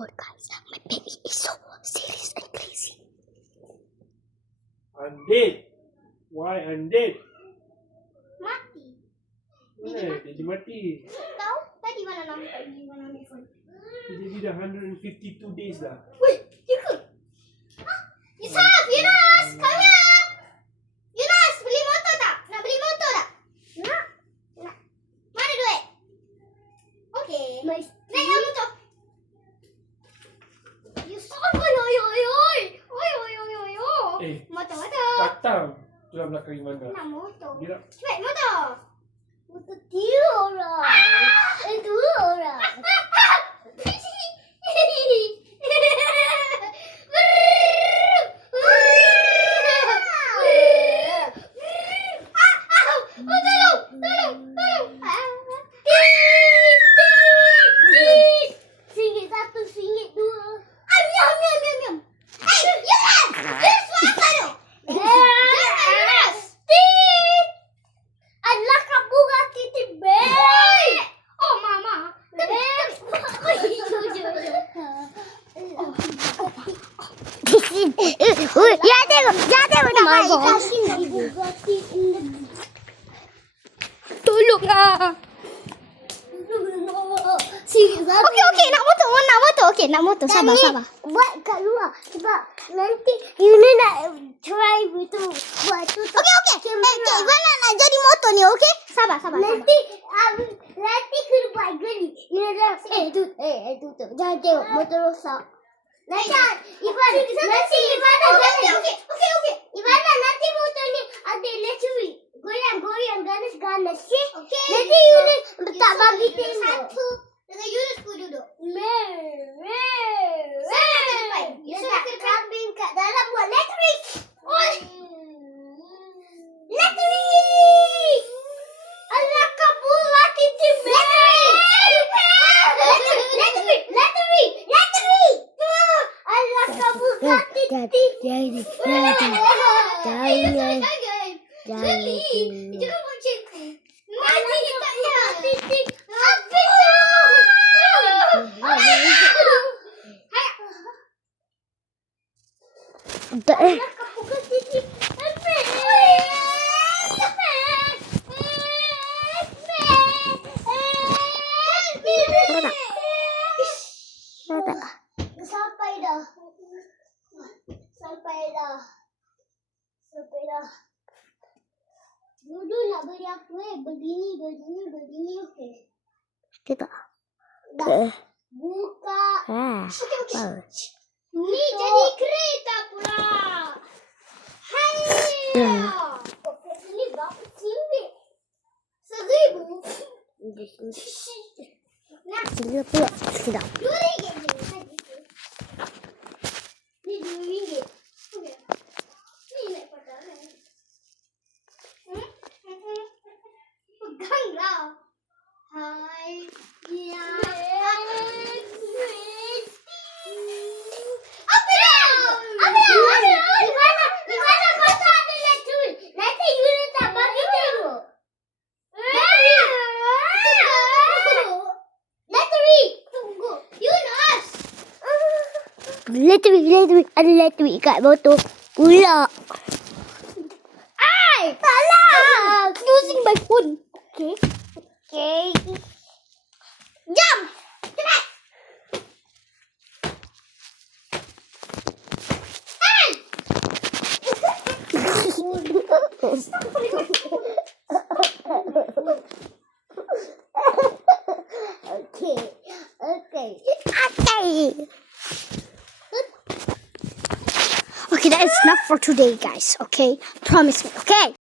god, guys, my baby is so serious and crazy. Undead. Why undead? Mati. Jadi mati. Tahu? Tadi mana nampak dia mana ambil phone? Jadi dah 152 days dah. Weh, ya ke? Yusuf, Yunus, kaya. Yunus, beli motor tak? Nak beli motor tak? Nak. Mana duit? Okey. Naik motor. Yusuf, oi. Motor. Patang. Tulang belakang di mana? Nak motor. Dia nak. Cepat motor. Motor dia orang. Dua orang. Tolonglah. Okey, nak motor. Sabar. Buat kat luar sebab nanti Yuna nak try betul buat tu. Okey. Ivana nak jadi motor ni, okey? Sabar. Nanti kena buat geli. Yuna tu. Jangan tengok motor rosak. Nanti Ivana okey. Ivana nanti motor ni ada electric. Goyang ganas, okey? Nanti Yuna tak bagi tengok. Satu dengan Yunus pun duduk. Yunus kambing kat dalam buat electric. Electric! Allah kabur laki timah. Electric! Allah kabur laki timah. Jangan. Jangan macamku. Mati tak ya. Titik. Apa tu? Allah kabur titik. Sampai dah. Dulu nak beri aku begini okey. Tidak. Dah. Buka. Okey. Ni jadi kereta pula. Hai. Okey, ini berapa ringgit? 1,000. Nak. Sila pula. Tidak. RM2 je. Ni RM2. Okey. Ni nak pakai. Peganglah. Hai. Ya. Gimana motor ada electric? Nanti Yuna tak bagi tengok. Electric. Tunggu. Yunus. Electric. Ada electric kat motor. Pula. Salah. Using my phone. Okay. Jam. Cepat. Hey. Okay, that is enough for today, guys. Okay, promise me. Okay.